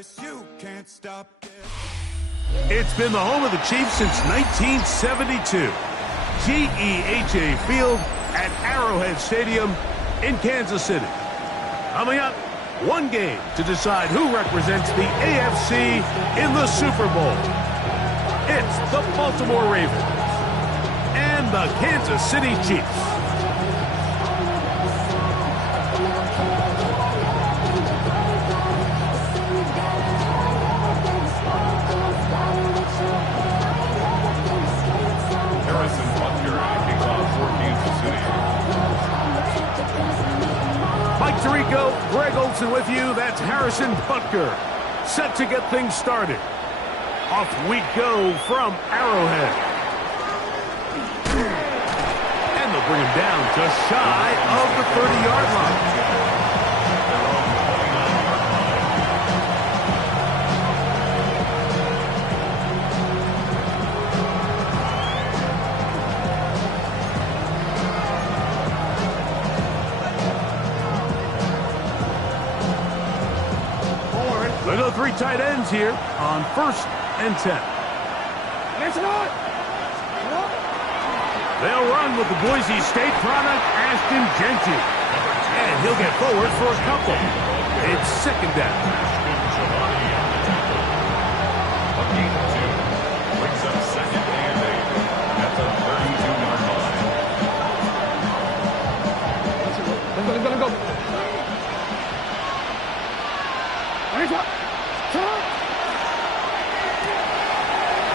You can't stop this. It's been the home of the Chiefs since 1972. GEHA Field at Arrowhead Stadium in Kansas City. Coming up, one game to decide who represents the AFC in the Super Bowl. It's the Baltimore Ravens and the Kansas City Chiefs. Greg Olson with you. That's Harrison Butker, set to get things started. Off we go from Arrowhead. And they'll bring him down just shy of the 30-yard line. They go three tight ends here on 1st and 10. They'll run with the Boise State product, Ashton Genty. And he'll get forward for a couple. It's 2nd down. Brings up 2nd and 8 at the 32-yard line. Let's go.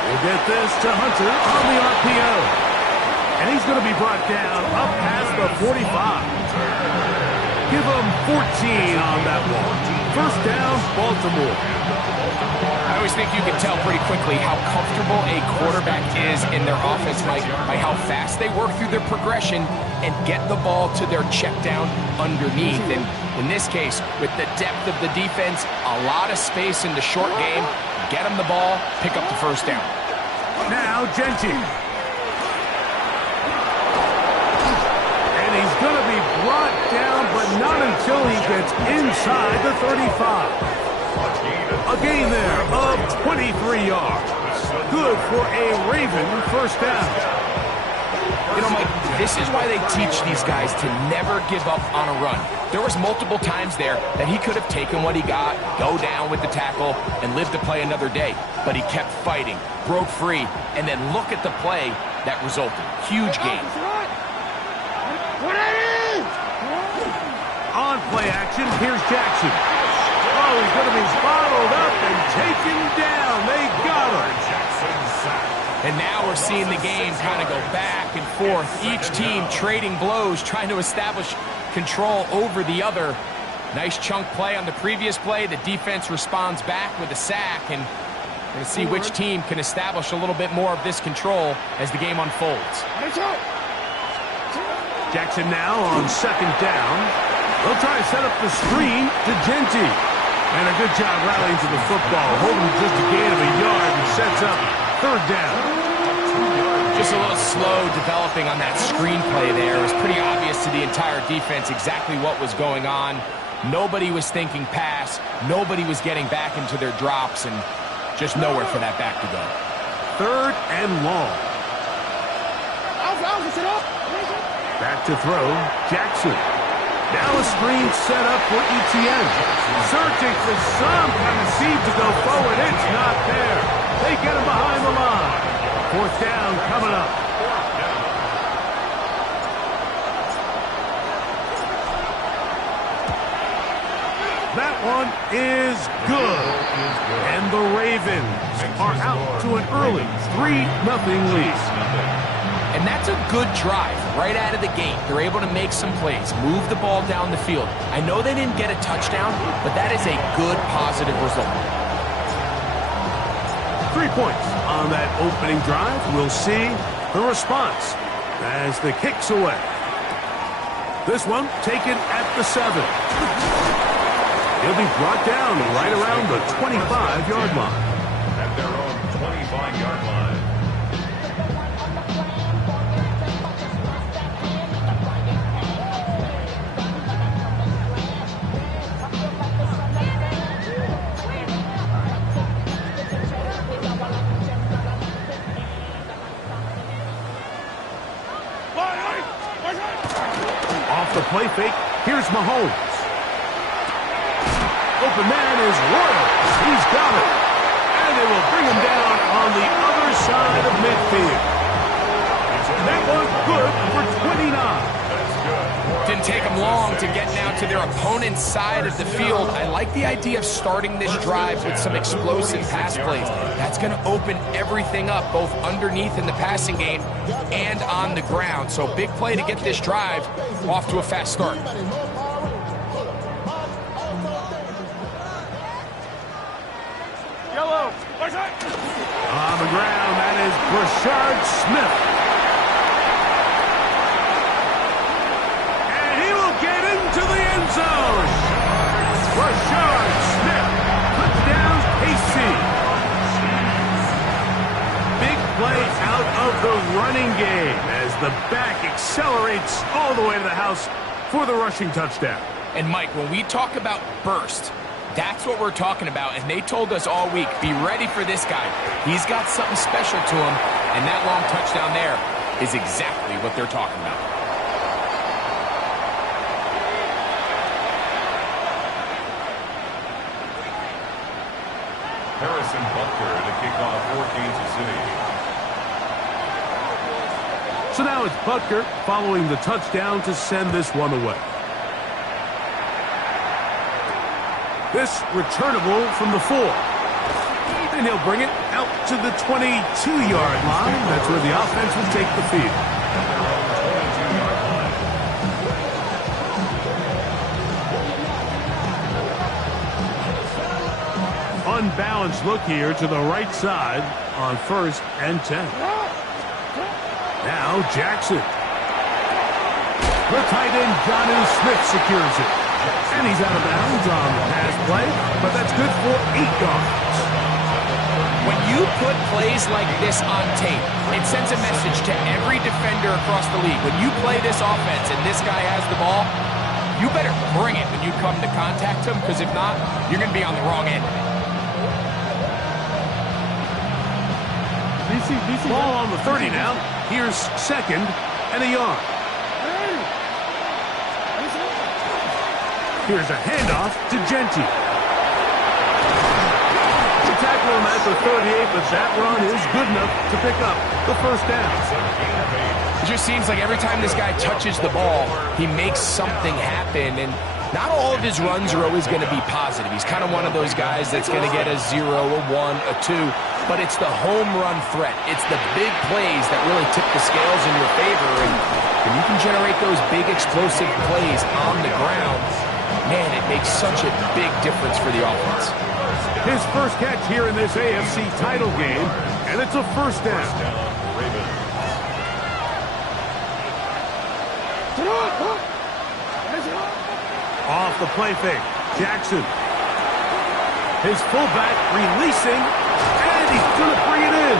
We'll get this to Hunter on the RPO. And he's going to be brought down up past the 45. Give him 14 on that one. 1st down, Baltimore. I always think you can tell pretty quickly how comfortable a quarterback is in their offense, Mike, by how fast they work through their progression and get the ball to their check down underneath. And in this case, with the depth of the defense, a lot of space in the short game, get them the ball, pick up the 1st down. Now Genty. And he's going to be brought down, but not until he gets inside the 35. A gain there of 23 yards. Good for a Raven 1st down. You know, Mike, this is why they teach these guys to never give up on a run. There was multiple times there that he could have taken what he got, go down with the tackle, and live to play another day. But he kept fighting, broke free, and then look at the play that resulted. Huge gain. On play action, here's Jackson. Oh, he's going to be bottled up and taken down. They got him. And now we're seeing the game kind of go back and forth. Each team trading blows, trying to establish control over the other. Nice chunk play on the previous play. The defense responds back with a sack, and we're going to see which team can establish a little bit more of this control as the game unfolds. Jackson now on 2nd down. They'll try to set up the screen to Genty. And a good job rallying to the football, holding just a gain of a yard and sets up 3rd down. Just a little slow developing on that screenplay there. It was pretty obvious to the entire defense exactly what was going on. Nobody was thinking pass. Nobody was getting back into their drops, and just nowhere for that back to go. 3rd and long. Back to throw, Jackson. Now a screen set up for ETN. Searching for some kind of seed to go forward. It's not there. They get him behind the line. 4th down coming up. That one is good. And the Ravens are out to an early 3-0 lead. And that's a good drive right out of the gate. They're able to make some plays, move the ball down the field. I know they didn't get a touchdown, but that is a good, positive result. 3 points on that opening drive. We'll see the response as the kick's away. This one taken at the 7. He'll be brought down right around the 25-yard line. At their own 25-yard line. fake. Here's Mahomes. Open man is Royal. He's got it. And they will bring him down on the other side of midfield. That was good for 29. Didn't take them long to get now to their opponent's side of the field. I like the idea of starting this drive with some explosive pass plays. That's going to open everything up, both underneath in the passing game and on the ground. So big play to get this drive off to a fast start. Yellow. On the ground, that is Brashard Smith. And he will get into the end zone. Brashard Smith. Touchdown, KC. Big play out of the running game as the back accelerates all the way to the house for the rushing touchdown. And Mike, when we talk about burst, that's what we're talking about, and they told us all week, be ready for this guy. He's got something special to him, and that long touchdown there is exactly what they're talking about. Harrison Butker to kick off for Kansas City. So now it's Butker following the touchdown to send this one away. This returnable from the 4. And he'll bring it out to the 22-yard line. That's where the offense will take the field. Unbalanced look here to the right side on 1st and 10. Now Jackson. The tight end, Jonnu Smith, secures it. And he's out of bounds on the pass play, but that's good for 8 yards. When you put plays like this on tape, it sends a message to every defender across the league. When you play this offense and this guy has the ball, you better bring it when you come to contact him, because if not, you're going to be on the wrong end. Ball on the 30 now. Here's 2nd and a yard. Here's a handoff to Genty. To tackle him at the 38, but that run is good enough to pick up the 1st down. It just seems like every time this guy touches the ball, he makes something happen, and not all of his runs are always going to be positive. He's kind of one of those guys that's going to get a 0, a 1, a 2, but it's the home run threat. It's the big plays that really tip the scales in your favor, and when you can generate those big explosive plays on the ground, man, it makes such a big difference for the offense. His first catch here in this AFC title game, and it's a 1st down. Off the play fake, Jackson. His fullback releasing, and he's going to bring it in.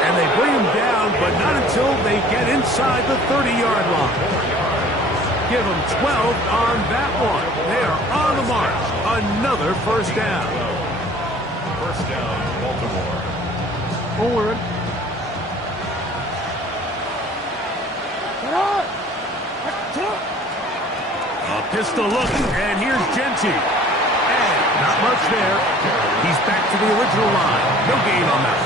And they bring him down, but not until they get inside the 30-yard line. Give them 12 on that one. They are on the march. Another 1st down. 1st down, Baltimore. Forward. A pistol look, and here's Genty. And not much there. He's back to the original line. No gain on that.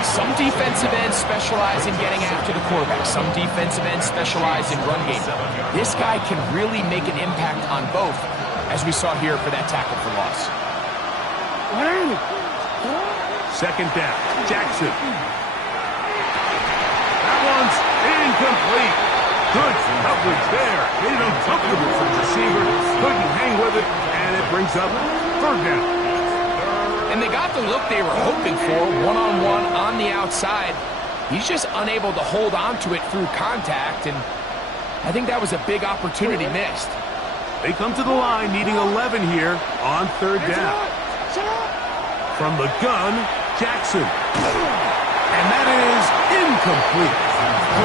Some defensive ends specialize in getting after the quarterback. Some defensive ends specialize in run game. This guy can really make an impact on both, as we saw here for that tackle for loss. 2nd down, Jackson. That one's incomplete. Good coverage there. Made it uncomfortable for the receiver. Couldn't hang with it, and it brings up 3rd down. And they got the look they were hoping for, one-on-one on the outside. He's just unable to hold on to it through contact, and I think that was a big opportunity missed. They come to the line needing 11 here on 3rd down. From the gun, Jackson. And that is incomplete.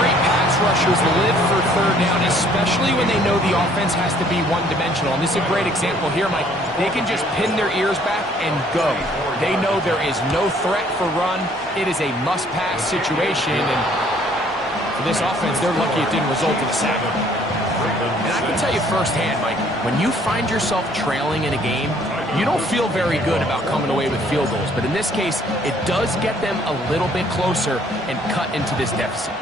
Great pass rushers live for 3rd down, especially when they know the offense has to be one-dimensional. And this is a great example here, Mike. They can just pin their ears back and go. They know there is no threat for run. It is a must-pass situation. And for this offense, they're lucky it didn't result in a sack. And I can tell you firsthand, Mike, when you find yourself trailing in a game, you don't feel very good about coming away with field goals. But in this case, it does get them a little bit closer and cut into this deficit.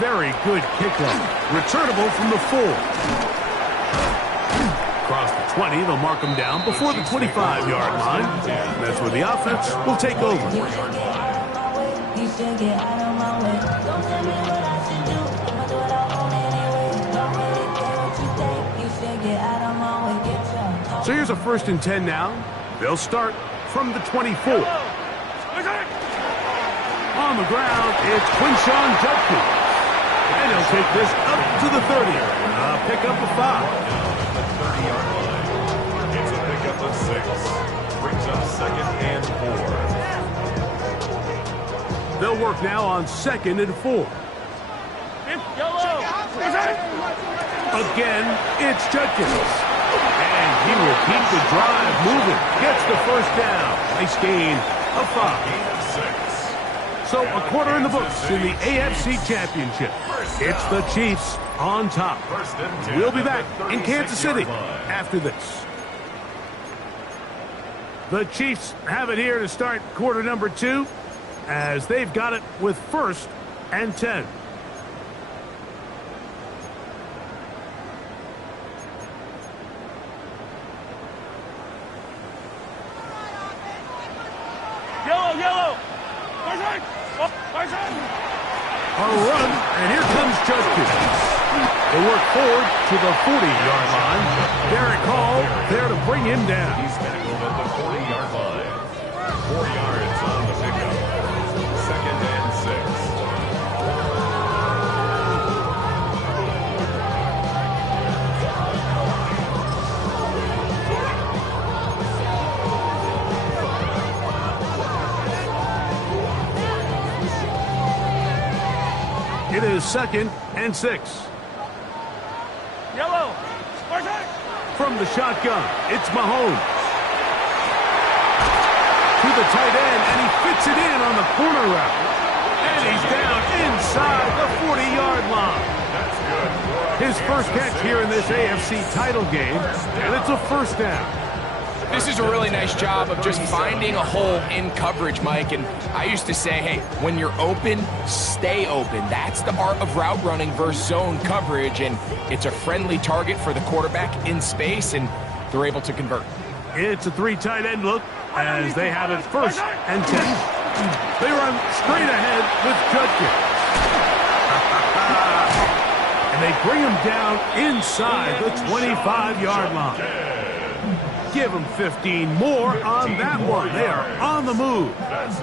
Very good kickoff. Returnable from the 4. Across the 20, they'll mark them down before the 25-yard line. And that's where the offense will take over. So here's a 1st and 10 now. They'll start from the 24. On the ground, it's Quinshawn Judkins. And he'll take this up to the 30. Pick up a 5. Down at the 30-yard line. It's a pickup of 6. Brings up 2nd and 4. They'll work now on 2nd and 4. Again, it's Judkins. And he will keep the drive moving. Gets the 1st down. Nice gain of 5. Gain of 6. So a quarter in the books in the AFC Championship. It's the Chiefs on top. We'll be back in Kansas City after this. The Chiefs have it here to start quarter number 2 as they've got it with 1st and 10. Yellow. A run, and here comes Judkins. They work forward to the 40-yard line. Derek Hall there to bring him down. He's tackled at the 40-yard line. 4 yards on the pickup. 2nd and 6. It is 2nd and 6. Yellow. From the shotgun, it's Mahomes. To the tight end, and he fits it in on the corner route. And he's down inside the 40-yard line. That's good. His first catch here in this AFC title game, and it's a 1st down. This is a really nice job of just finding a hole in coverage, Mike. And I used to say, hey, when you're open, stay open. That's the art of route running versus zone coverage. And it's a friendly target for the quarterback in space, and they're able to convert. It's a 3 tight end look as they have it 1st and 10. They run straight ahead with Judkins. And they bring him down inside the 25-yard line. Give them 15 more on that one. They are on the move.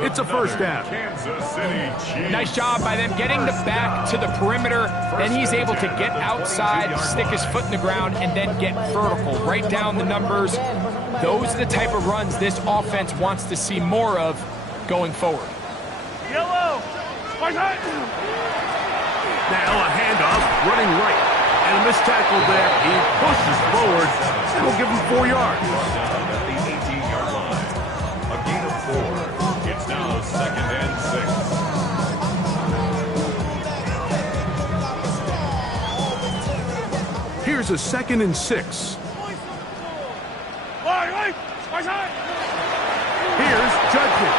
It's a 1st down. Kansas City Chiefs. Nice job by them getting the back to the perimeter. Then he's able to get outside, stick his foot in the ground, and then get vertical. Write down the numbers. Those are the type of runs this offense wants to see more of going forward. Yellow. Now a handoff, running right. And a missed tackle there. He pushes forward. It'll give him 4 yards. Down at the 18-yard line. A gain of 4. It's now 2nd and 6. Here's a 2nd and 6. Here's Judkins.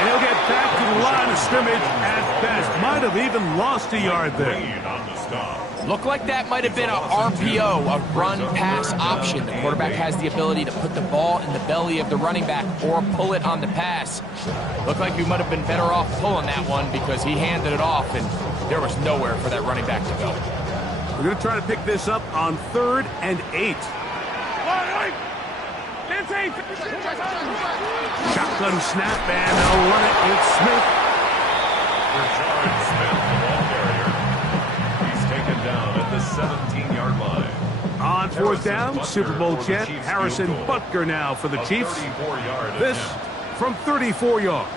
And he'll get back to the line of scrimmage at best. Might have even lost a yard there. Lead on the stop. Looked like that might have been a RPO, a run-pass option. The quarterback has the ability to put the ball in the belly of the running back or pull it on the pass. Looked like you might have been better off pulling that one because he handed it off, and there was nowhere for that running back to go. We're going to try to pick this up on 3rd and 8. Shotgun snap, and they'll run it with Smith. Rashard Smith, the ball carrier. He's taken down at the 17-yard line. On 4th down, Super Bowl champ Harrison Butker now for the Chiefs. This from 34 yards.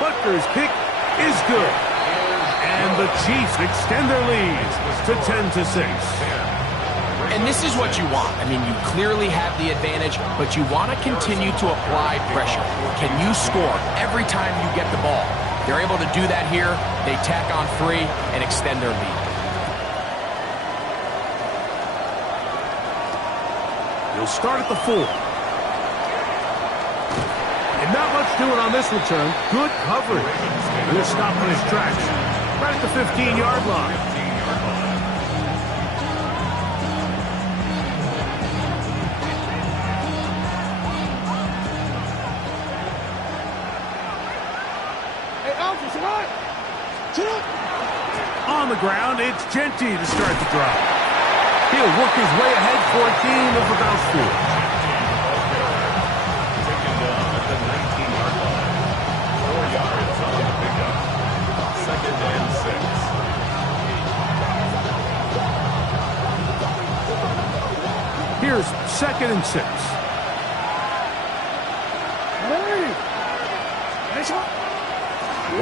Butker's kick is good. And the Chiefs extend their lead to 10-6. And this is what you want. I mean, you clearly have the advantage, but you want to continue to apply pressure. Can you score every time you get the ball? They're able to do that here. They tack on 3 and extend their lead. He'll start at the 4. And not much doing on this return. Good coverage. And he'll stop in his tracks. Right at the 15-yard line. On the ground, it's Genty to start the drive. He'll work his way ahead for a gain of about 4. Taken down at the 19-yard line. 4 yards on the pickup. 2nd and 6. Here's 2nd and 6.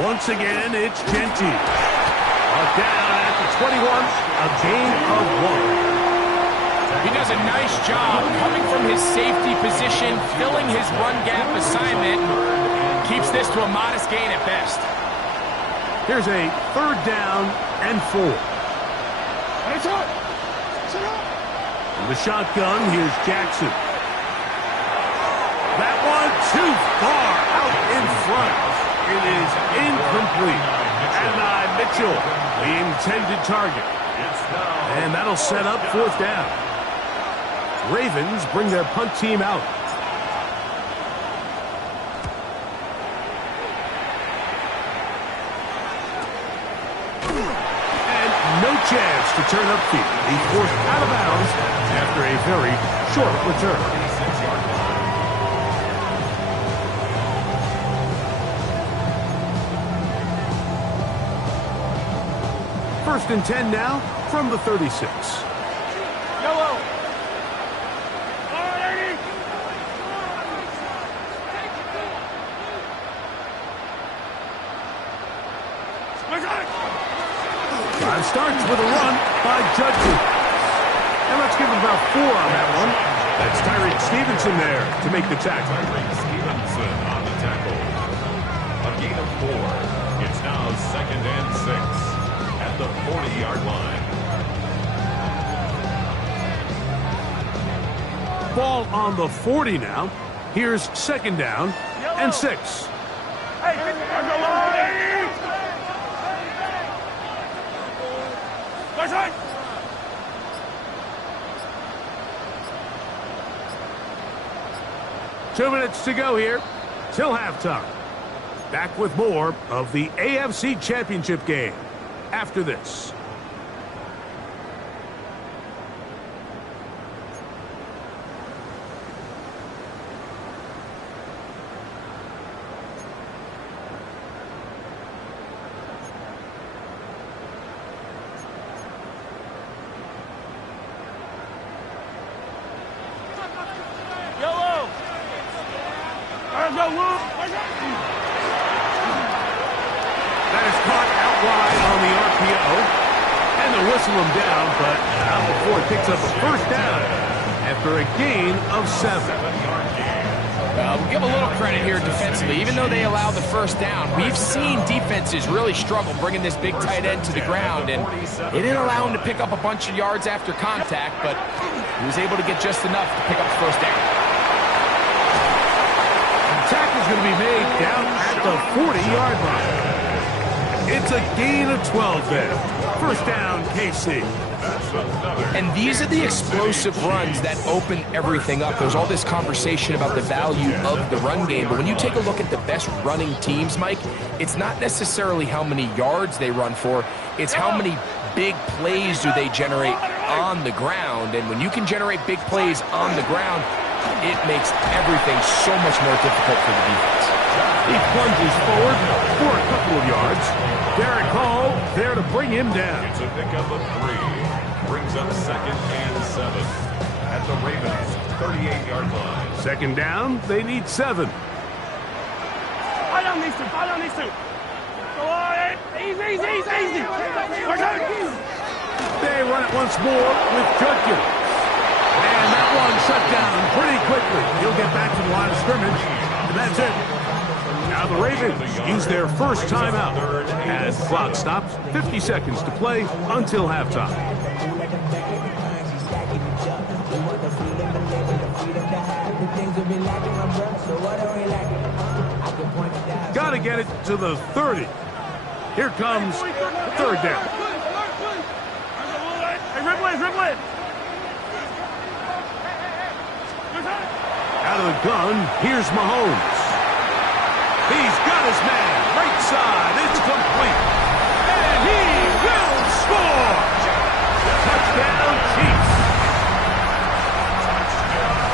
Once again, it's Genty. Down at the 21, a gain of 1. He does a nice job coming from his safety position, filling his run gap assignment. Keeps this to a modest gain at best. Here's a 3rd down and 4. In the shotgun, here's Jackson. That one too far out in front. It is incomplete. And Mitchell, the intended target. And that'll set up 4th down. Ravens bring their punt team out. And no chance to turn upfield. He's forced out of bounds after a very short return. 6-yard line. 1st and 10 now from the 36. Yellow. Drive starts with a run by Judkins. And let's give him about 4 on that one. That's Tyreek Stevenson there to make the tackle. Tyreek Stevenson on the tackle. A gain of 4. It's now 2nd and 6. At the 40-yard line. Ball on the 40 now. Here's 2nd down and 6. Hey, That's right. Two minutes to go here till halftime. Back with more of the AFC Championship game after this. Yellow. That is caught out wide on the RPO. And they'll whistle him down, but not before it picks up a 1st down after a gain of 7. We'll give a little credit here defensively. Even though they allowed the 1st down, we've seen defenses really struggle bringing this big tight end to the ground, and it didn't allow him to pick up a bunch of yards after contact, but he was able to get just enough to pick up the 1st down. The tackle's going to be made down at the 40-yard line. It's a gain of 12 there. 1st down, KC. And these are the explosive runs that open everything up. There's all this conversation about the value of the run game, but when you take a look at the best running teams, Mike, it's not necessarily how many yards they run for, it's how many big plays do they generate on the ground. And when you can generate big plays on the ground, it makes everything so much more difficult for the defense. He plunges forward for a couple of yards. Derek Hall there to bring him down. It's a pickup of 3. Brings up 2nd and 7. At the Ravens 38-yard line. 2nd down, they need 7. Fight on these two. Fight on these two. Go on. Easy. They run it once more with Judkins. shut down pretty quickly. He'll get back to the line of scrimmage, and that's it. Now the Ravens use their first timeout as the clock stops. 50 seconds to play until halftime. Got to get it to the 30. Here comes third down. Hey, dribble it. Out of the gun, here's Mahomes. He's got his man. Right side. It's complete. And he will score. Touchdown, Chiefs.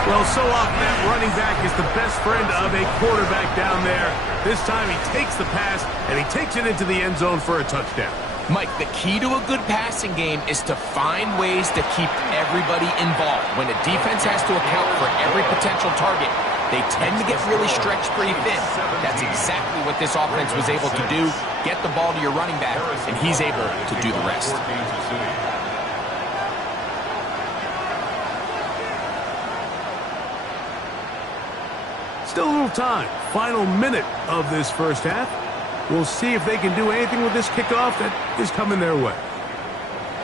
Well, so often that running back is the best friend of a quarterback down there. This time he takes the pass, and he takes it into the end zone for a touchdown. Mike, the key to a good passing game is to find ways to keep everybody involved. When a defense has to account for every potential target, they tend to get really stretched pretty thin. That's exactly what this offense was able to do. Get the ball to your running back, and he's able to do the rest. Still a little time. Final minute of this first half. We'll see if they can do anything with this kickoff that is coming their way.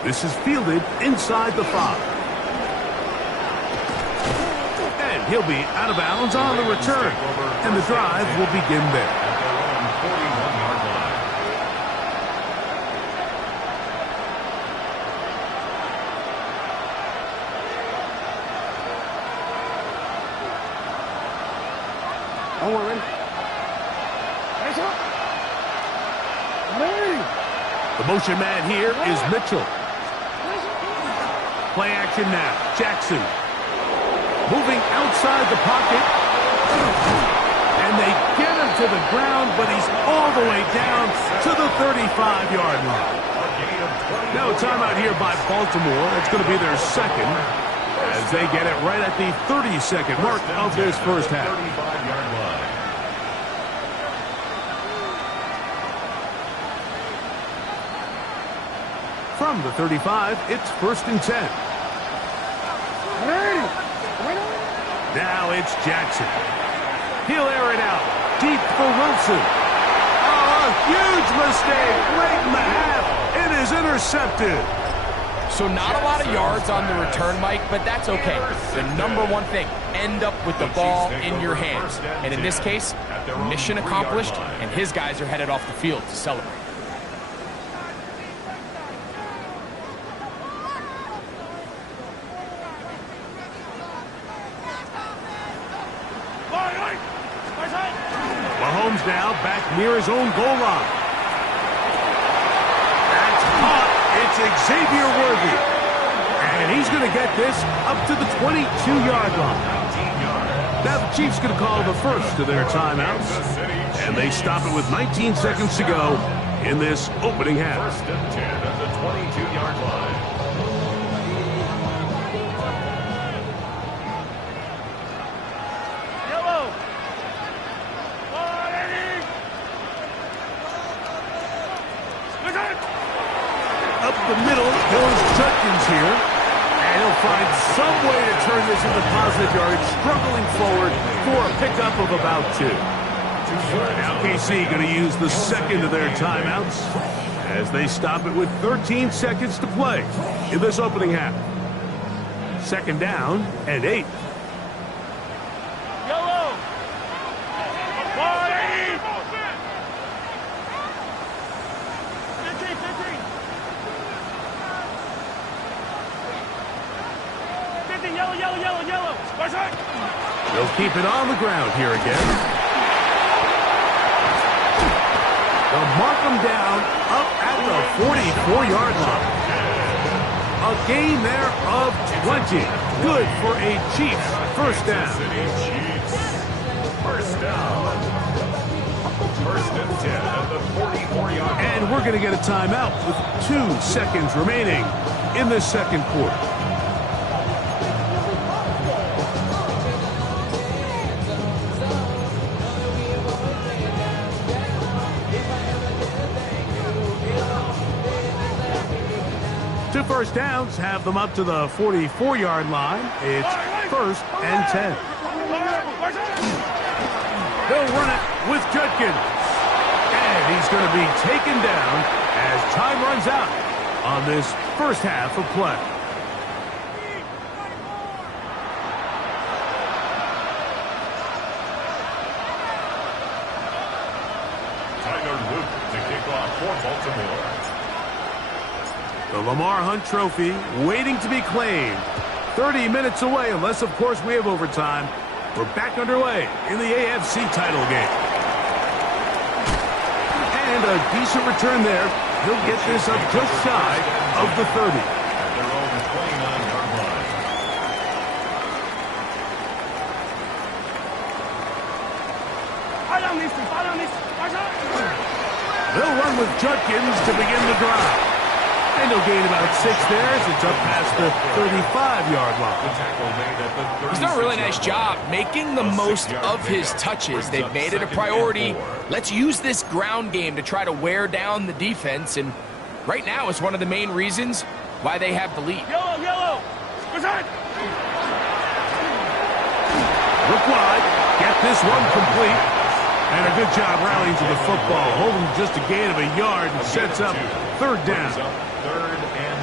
This is fielded inside the 5. And he'll be out of bounds on the return. And the drive will begin there. Oh, we're ready. The motion man here is Mitchell. Play action now. Jackson. Moving outside the pocket. And they get him to the ground, but he's all the way down to the 35-yard line. Now a timeout here by Baltimore. It's going to be their second as they get it right at the 30-second mark of this first half. From the 35, it's 1st and 10. Now it's Jackson. He'll air it out. Deep for Wilson. Oh, a huge mistake late in the half. It is intercepted. So not a lot of yards on the return, Mike, but that's okay. The number one thing, end up with the ball in your hands. And in this case, mission accomplished, and his guys are headed off the field to celebrate. Mahomes now back near his own goal line. That's caught. It's Xavier Worthy. And he's going to get this up to the 22-yard line. Now the Chiefs going to call the first of their timeouts. And they stop it with 19 seconds to go in this opening half. 1st and 10 at the 22-yard line. Up the middle goes Judkins here. And he'll find some way to turn this into positive yardage, struggling forward for a pickup of about 2. Now KC going to use the second of their timeouts as they stop it with 13 seconds to play in this opening half. 2nd down and 8. Yellow. They'll keep it on the ground here again. They'll mark them down up at the 44-yard line. A gain there of 20. Good for a Chiefs first down. First down. 1st and 10 at the 44-yard line. And we're going to get a timeout with 2 seconds remaining in the second quarter. Two first downs have them up to the 44-yard line. It's first and 10. They'll run it with Judkins. And he's going to be taken down as time runs out on this first half of play. For Baltimore. The Lamar Hunt Trophy waiting to be claimed. 30 minutes away, unless, of course, we have overtime. We're back underway in the AFC title game. And a decent return there. He'll get this up just shy of the 30. At their own 29-yard line. They'll run with Judkins to begin the drive. And they'll gain about 6 there as it's up past the 35-yard line. He's done a really nice job making the most of his touches. They've made it a priority. Let's use this ground game to try to wear down the defense. And right now it's one of the main reasons why they have the lead. Yellow. Look wide. Get this one complete. And a good job rallying to the football. Holding just a gain of a yard and sets up third down.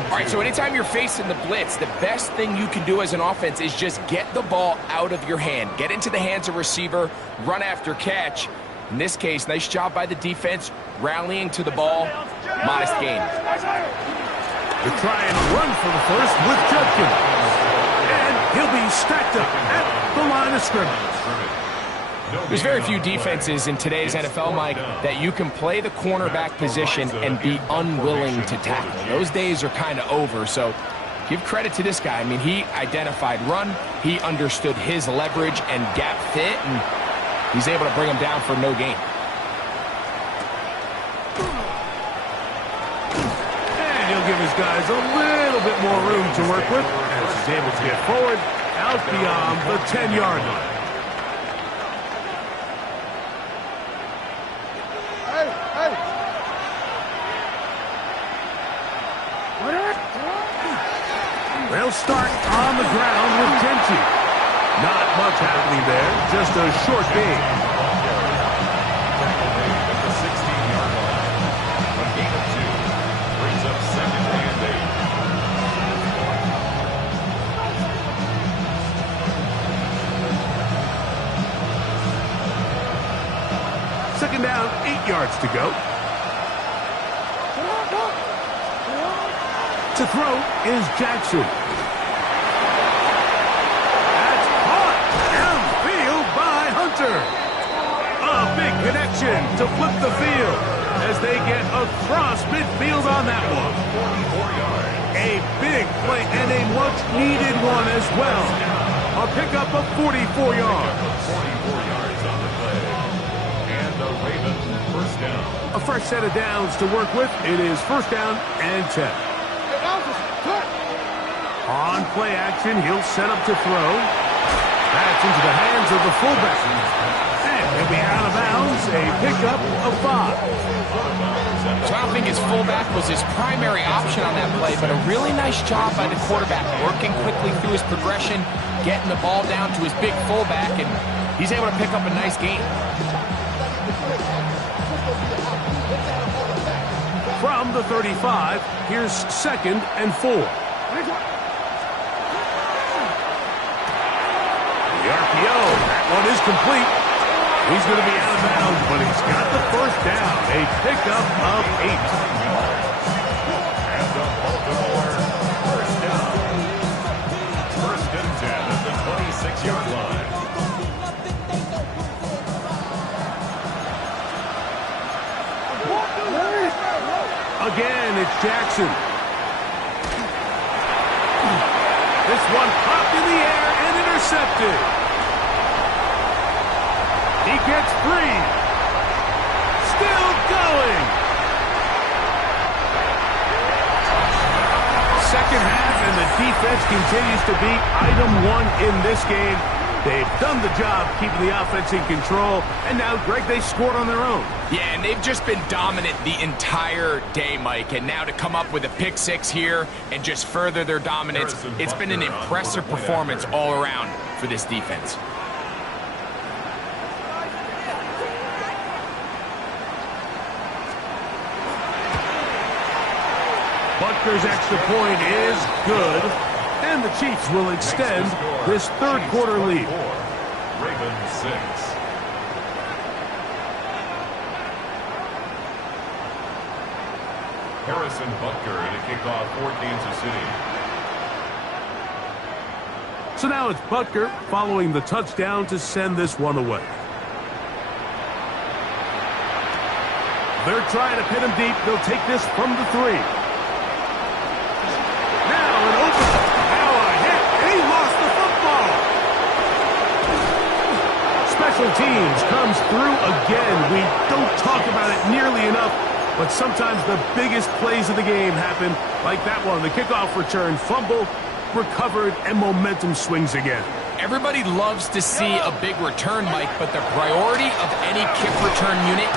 All right, so anytime you're facing the blitz, the best thing you can do as an offense is just get the ball out of your hand. Get into the hands of receiver, run after catch. In this case, nice job by the defense, rallying to the ball. Modest gain. To try and run for the first with Judkins. And he'll be stacked up at the line of scrimmage. There's very few defenses in today's NFL, Mike, that you can play the cornerback position and be unwilling to tackle. Those days are kind of over, so give credit to this guy. I mean, he identified run, he understood his leverage and gap fit, and he's able to bring him down for no gain. And he'll give his guys a little bit more room to work with as he's able to get forward out beyond the 10-yard line. They'll start on the ground with Genty. Not much happening there, just a short gain. At the 16-yard line. A gain of 2 brings up second and 8. Second down, 8 yards to go. To throw is Jackson. That's caught downfield by Hunter. A big connection to flip the field as they get across midfield on that one. 44 yards. A big play and a much-needed one as well. A pickup of 44 yards. 44 yards on the play. And the Ravens first down. A fresh set of downs to work with. It is first down and 10. On play action, he'll set up to throw. That's into the hands of the fullback. And he'll be out of bounds, a pickup of 5. So I don't think his fullback was his primary option on that play, but a really nice job by the quarterback, working quickly through his progression, getting the ball down to his big fullback, and he's able to pick up a nice gain. From the 35, here's second and 4. The RPO, that one is complete. He's going to be out of bounds, but he's got the first down. A pickup of 8. And the Baltimore first down. First and 10 at the 26-yard line. Again, it's Jackson. This one popped in the air and intercepted. He gets free. Still going. Second half, and the defense continues to be item 1 in this game. They've done the job keeping the offense in control, and now, Greg, they scored on their own. Yeah, and they've just been dominant the entire day, Mike. And now to come up with a pick six here and just further their dominance, it's been an impressive performance all around for this defense. Butker's extra point is good, and the Chiefs will extend this third quarter lead. Ravens 6. Harrison Butker in a kickoff for Kansas City. So now it's Butker following the touchdown to send this one away. They're trying to pin him deep. They'll take this from the 3. Now an open. Now a hit. And he lost the football. Special teams comes through again. We don't talk about it nearly enough, but sometimes the biggest plays of the game happen like that one. The kickoff return, fumble, recovered, and momentum swings again. Everybody loves to see a big return, Mike, but the priority of any kick return unit,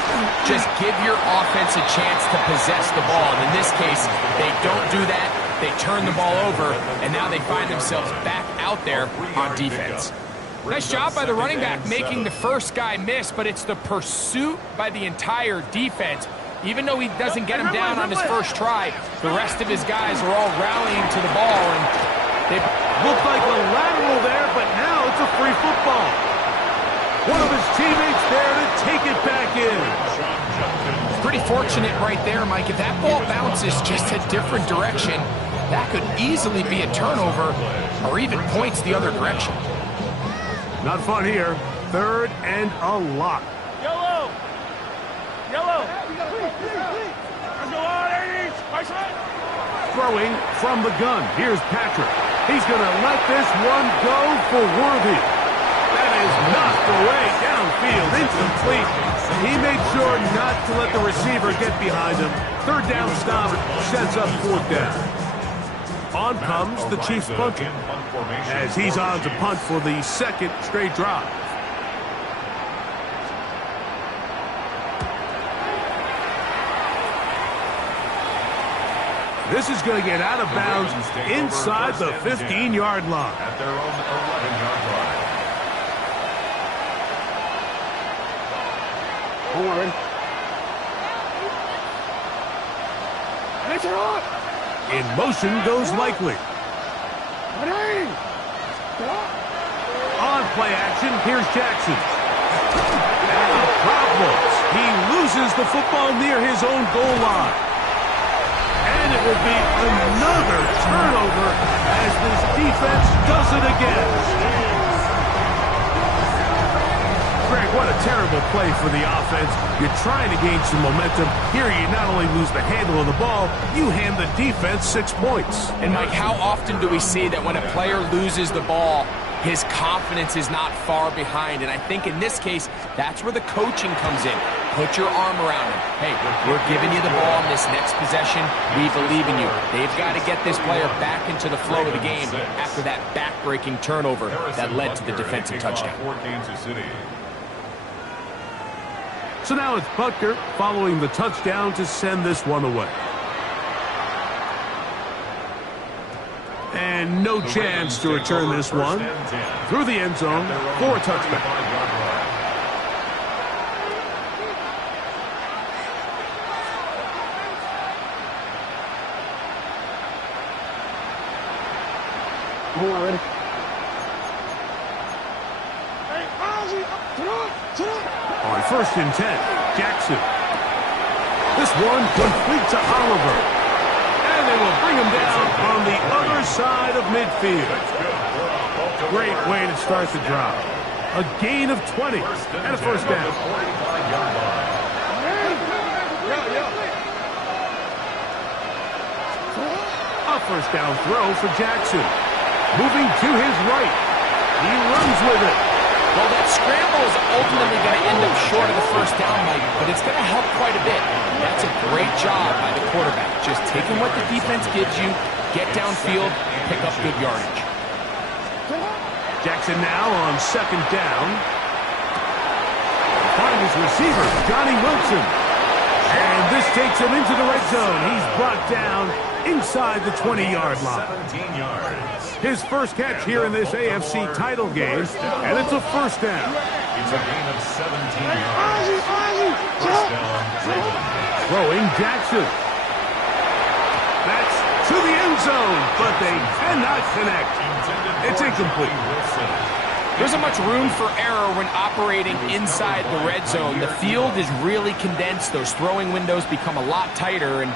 just give your offense a chance to possess the ball. And in this case, they don't do that. They turn the ball over, and now they find themselves back out there on defense. Nice job by the running back making the first guy miss, but it's the pursuit by the entire defense. Even though he doesn't get him down on his first try, the rest of his guys are all rallying to the ball, and they looked like a lateral there, but now it's a free football. One of his teammates there to take it back in. Pretty fortunate right there, Mike. If that ball bounces just a different direction, that could easily be a turnover or even points the other direction. Not fun here. Third and a lot. Yellow! Yellow! Let's go on, 80s! Right side! Throwing from the gun. Here's Patrick. He's going to let this one go for Worthy. That is knocked away downfield, incomplete. He made sure not to let the receiver get behind him. Third down stop sets up fourth down. On comes the Chiefs punter, as he's on to punt for the second straight drive. This is going to get out of bounds inside the 15-yard line. At their own 11-yard line. Hold on, ready? Let's rock! In motion goes Likely. On play action, here's Jackson. Now problems. He loses the football near his own goal line. And it will be another turnover as this defense does it again. Greg, what a terrible play for the offense. You're trying to gain some momentum. Here you not only lose the handle of the ball, you hand the defense 6 points. And Mike, how often do we see that when a player loses the ball, his confidence is not far behind? And I think in this case, that's where the coaching comes in. Put your arm around him. Hey, we're giving you the ball in this next possession. We believe in you. They've got to get this player back into the flow of the game after that back-breaking turnover that led to the defensive touchdown. For Kansas City. So now it's Butker following the touchdown to send this one away. And no chance to return this one through the end zone for a touchback. Hold on, ready? On first and 10, Jackson. This one complete to Oliver. And they will bring him down on the other side of midfield. Great way to start the drive. A gain of 20 and a first down. A first down throw for Jackson. Moving to his right. He runs with it. Well, that scramble is ultimately going to end up short of the first down, Mike, but it's going to help quite a bit. That's a great job by the quarterback. Just taking what the defense gives you, get downfield, pick up good yardage. Jackson now on second down. Find his receiver, Johnny Wilson. And this takes him into the red zone. He's brought down inside the 20-yard line. 17 yards. His first catch here in this AFC title game, and it's a first down. It's a gain of 17 yards. First down, Ravens. Throwing Jackson. That's to the end zone, but they cannot connect. It's incomplete. There isn't much room for error when operating inside the red zone. The field is really condensed. Those throwing windows become a lot tighter and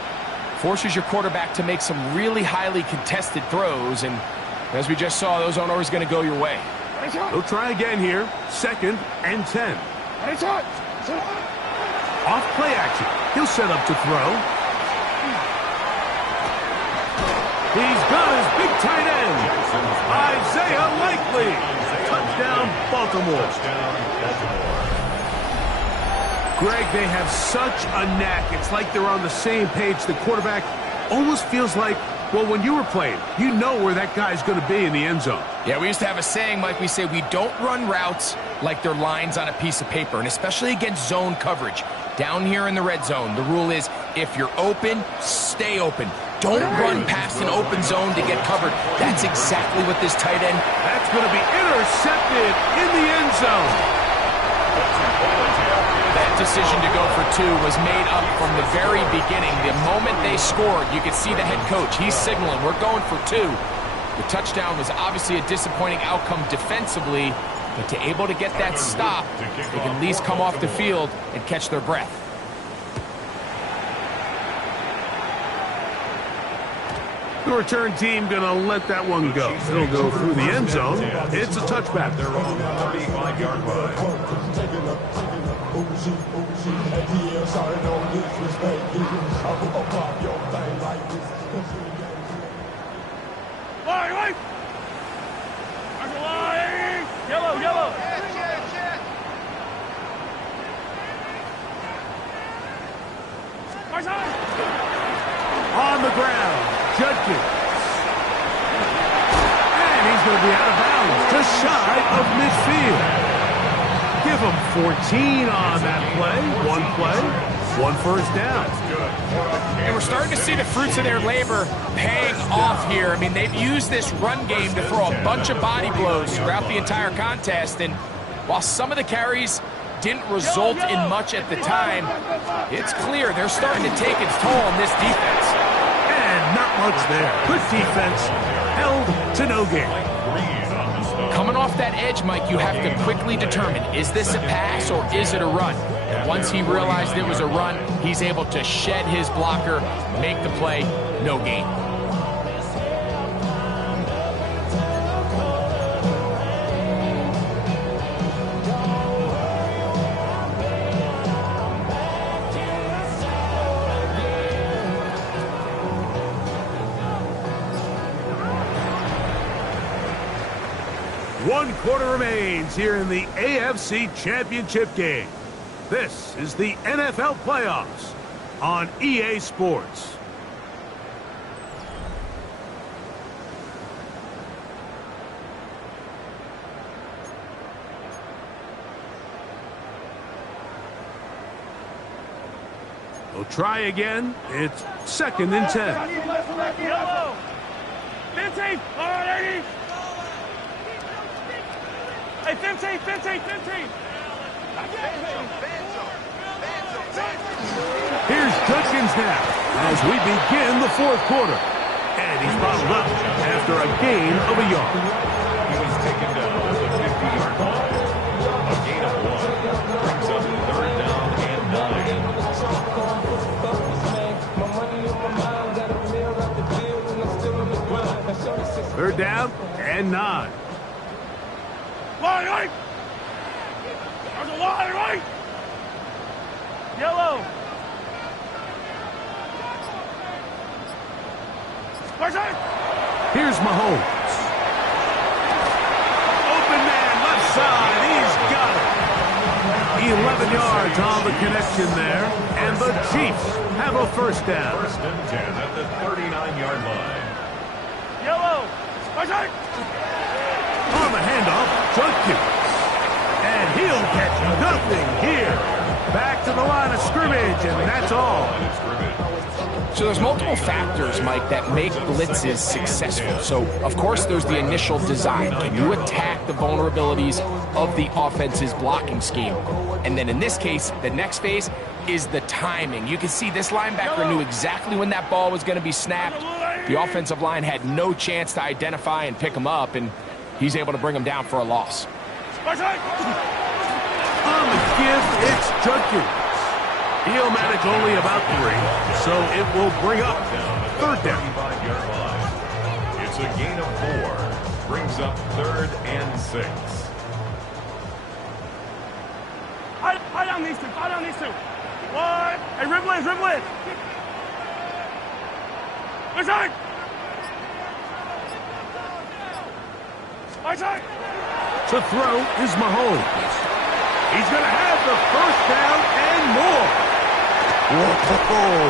forces your quarterback to make some really highly contested throws. And as we just saw, those aren't always going to go your way. He'll try again here. 2nd and 10. Off play action. He'll set up to throw. He's got his big tight end, Isaiah Likely. Touchdown, Baltimore. Greg, they have such a knack. It's like they're on the same page. The quarterback almost feels like, well, when you were playing, you know where that guy's going to be in the end zone. Yeah, we used to have a saying, Mike. We say we don't run routes like they're lines on a piece of paper, and especially against zone coverage. Down here in the red zone, the rule is if you're open, stay open. Don't run past an open zone to get covered. That's exactly what this tight end. That's going to be intercepted in the end zone. That decision to go for 2 was made up from the very beginning. The moment they scored, you could see the head coach. He's signaling, we're going for 2. The touchdown was obviously a disappointing outcome defensively, but to able to get that stop, they can at least come off the field and catch their breath. The return team going to let that one go. It'll go through the end zone. It's a touchback. Their own 35-yard line. Right. Yellow. On the ground, Judkins. And he's going to be out of bounds, just shy of midfield. Give him 14 on that play. 1 first down. And we're starting to see the fruits of their labor paying off here. I mean, they've used this run game to throw a bunch of body blows throughout the entire contest. And while some of the carries didn't result in much at the time, it's clear they're starting to take its toll on this defense. And not much there. Good defense. Held to no gain. Coming off that edge, Mike, you have to quickly determine, is this a pass or is it a run? And once he realized it was a run, he's able to shed his blocker, make the play, no gain. One quarter remains here in the AFC Championship game. This is the NFL playoffs on EA Sports. We'll try again. It's 2nd and 10. Yellow. 15. All right, 80. Hey, 15. Here's Judkins now as we begin the 4th quarter. And he's bottled up after a gain of a yard. He was taken down at the 50-yard line. A gain of 1 brings up 3rd down and 9. 3rd down and 9. Right. There's a line, right. Yellow. Here's Mahomes. Open man, left side. He's got it. 11 yards on the connection there. And the Chiefs have a first down. 1st and 10 at the 39-yard line. Yellow. On the handoff, Junkins. And he'll catch nothing here. Back to the line of scrimmage, and that's all. So there's multiple factors, Mike, that make blitzes successful. So, of course, there's the initial design. Can you attack the vulnerabilities of the offense's blocking scheme? And then in this case, the next phase is the timing. You can see this linebacker knew exactly when that ball was going to be snapped. The offensive line had no chance to identify and pick him up, and he's able to bring him down for a loss. On the give, it's Junkins. He'll manage only about 3, so it will bring up third down. It's a gain of 4. Brings up 3rd and 6. High down these two. High down these two. One. Hey, rib blitz, rib blitz. Right side. Right side. To throw is Mahomes. He's going to have the first down and more. Whoa.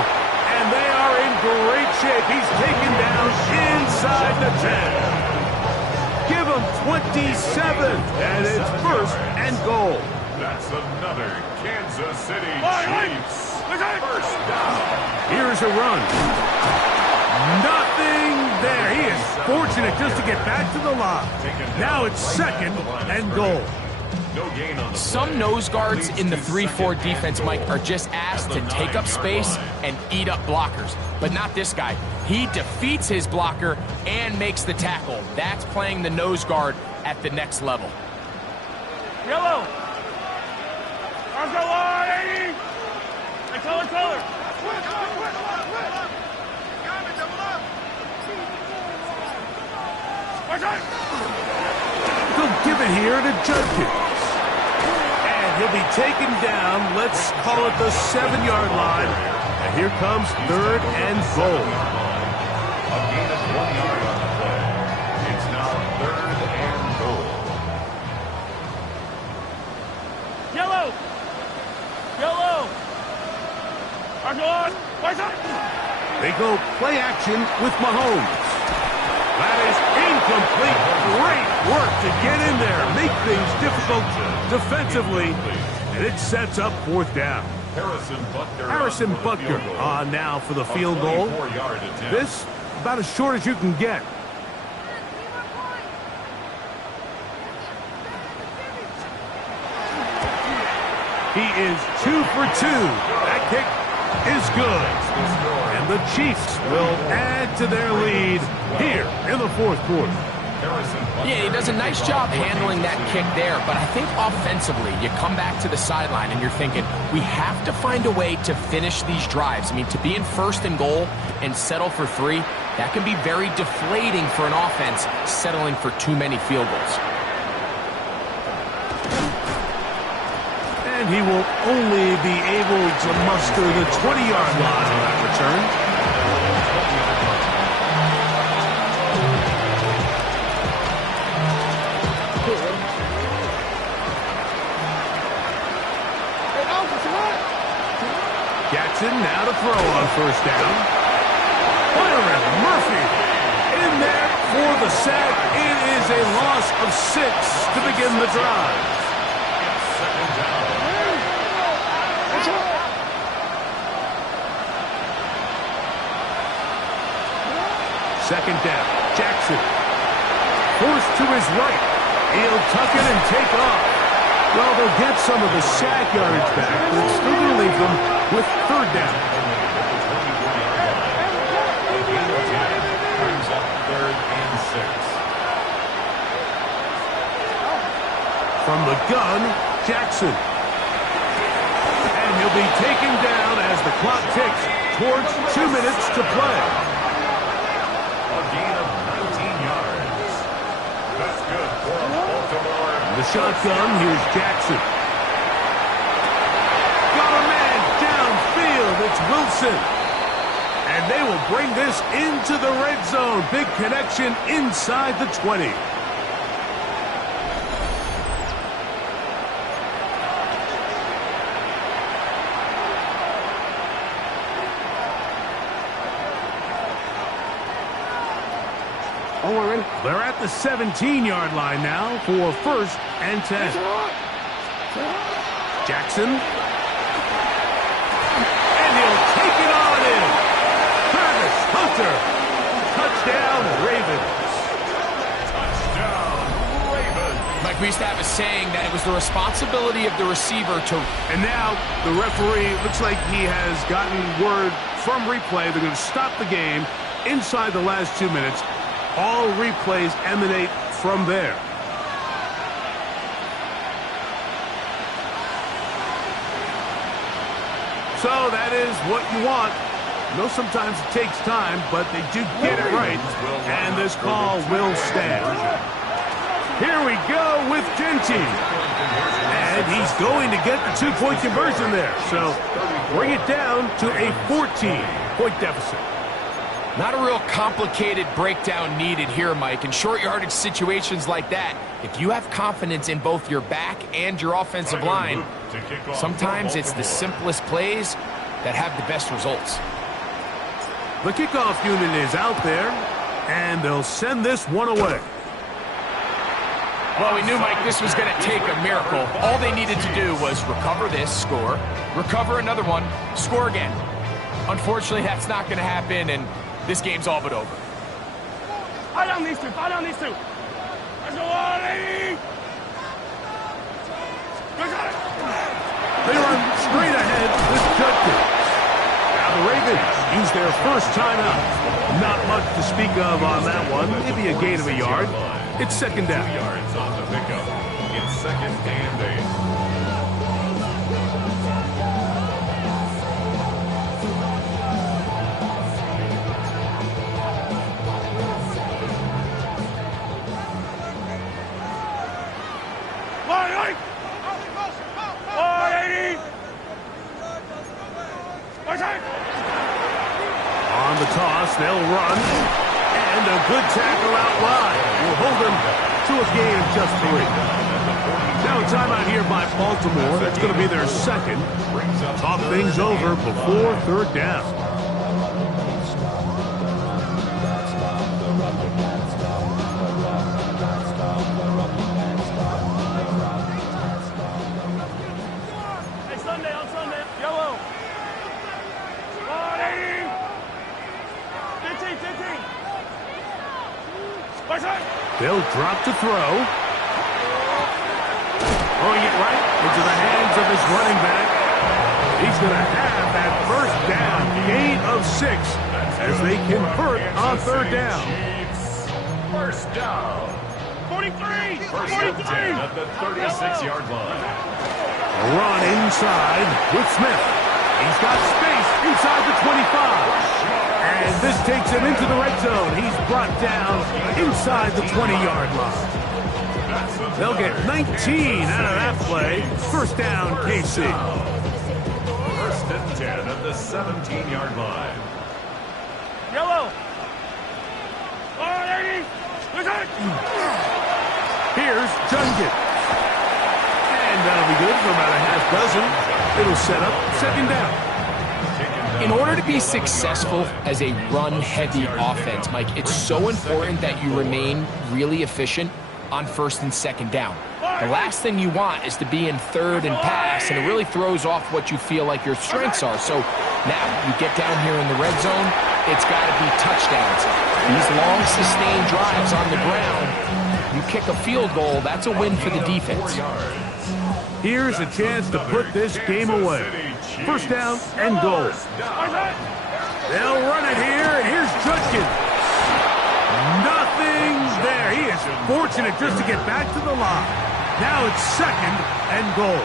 And they are in great shape. He's taken down inside the 10. Give him 27, and it's first and goal. That's another Kansas City Chiefs first down. Here's a run. Nothing there. He is fortunate just to get back to the line. Now it's second and goal. No gain on the Some nose guards in the 3-4 defense, Mike, are just asked to take up space and eat up blockers. But not this guy. He defeats his blocker and makes the tackle. That's playing the nose guard at the next level. Yellow. Arms go wide. Hey, color. They'll give it here to Junkins. And he'll be taken down, let's call it the 7-yard line. And here comes third and goal. A gain of 1 yard on the play. It's now 3rd and goal. Yellow. Arms go on. Right side. They go play action with Mahomes. That is incomplete. Great work to get in there, make things difficult defensively, and it sets up 4th down. Harrison Butker on now for the field goal. This about as short as you can get. He is 2 for 2. That kick is good. And the Chiefs will add to their lead here in the 4th quarter. Yeah, he does a nice job handling that kick there, but I think offensively, you come back to the sideline and you're thinking, we have to find a way to finish these drives. I mean, to be in 1st and goal and settle for 3, that can be very deflating for an offense settling for too many field goals. And he will only be able to muster the 20-yard line on that return. Jackson now to throw on 1st down. Byron Murphy in there for the sack. It is a loss of 6 to begin the drive. Second down, Jackson. Forced to his right. He'll tuck it and take off. Well, they'll get some of the sack yardage back, but it's still going to leave them with 3rd down. Brings up 3rd and 6. From the gun, Jackson. And he'll be taken down as the clock ticks towards 2 minutes to play. A gain of 19 yards. That's good for Baltimore. The shotgun, here's Jackson. Got a man downfield, it's Wilson. And they will bring this into the red zone. Big connection inside the 20. They're at the 17-yard line now for 1st and 10. Jackson. And he'll take it on in. Travis Hunter. Touchdown, Ravens. Mike, we used to have a saying that it was the responsibility of the receiver to... And now the referee looks like he has gotten word from replay. They're going to stop the game inside the last 2 minutes. All replays emanate from there. So that is what you want. I know sometimes it takes time, but they do get it right. And this call will stand. Here we go with Genty. And he's going to get the 2-point conversion there. So bring it down to a 14-point deficit. Not a real complicated breakdown needed here, Mike. In short yardage situations like that, if you have confidence in both your back and your offensive line, sometimes it's the simplest plays that have the best results. The kickoff unit is out there, and they'll send this one away. Well, we knew, Mike, this was going to take a miracle. All they needed to do was recover this, score, recover another one, score again. Unfortunately, that's not going to happen, and this game's all but over. Fire down these two. Fire down these two. Let's go on, lady. They run straight ahead with Judkins. Now the Ravens use their first timeout. Not much to speak of on that one. Maybe a gain of a yard. It's 2nd down. 2 yards on the pickup. It's 2nd and 8. On the toss, they'll run. And a good tackle out wide will hold them to a gain of just 3. Now a timeout here by Baltimore. That's going to be their 2nd. Talk things over before 3rd down. They'll drop to throw. Throwing it right into the hands of his running back. He's going to have that 1st down, gain of 6, as they convert on 3rd down. 1st down. 43. 43 at the 36-yard line. A run inside with Smith. He's got space inside the 25. And this takes him into the red zone. He's brought down inside the 20-yard line. They'll get 19 out of that play. 1st down, KC. 1st and 10 at the 17-yard line. Yellow. Here's Jungett. And that'll be good for about a half dozen. It'll set up 2nd down. In order to be successful as a run-heavy offense, Mike, it's so important that you remain really efficient on 1st and 2nd down. The last thing you want is to be in 3rd and pass, and it really throws off what you feel like your strengths are. So now you get down here in the red zone, it's got to be touchdowns. These long, sustained drives on the ground, you kick a field goal, that's a win for the defense. Here's a chance to put this game away. 1st down and goal. They'll run it here, and here's Judkins. Nothing there. He is fortunate just to get back to the line. Now it's 2nd and goal.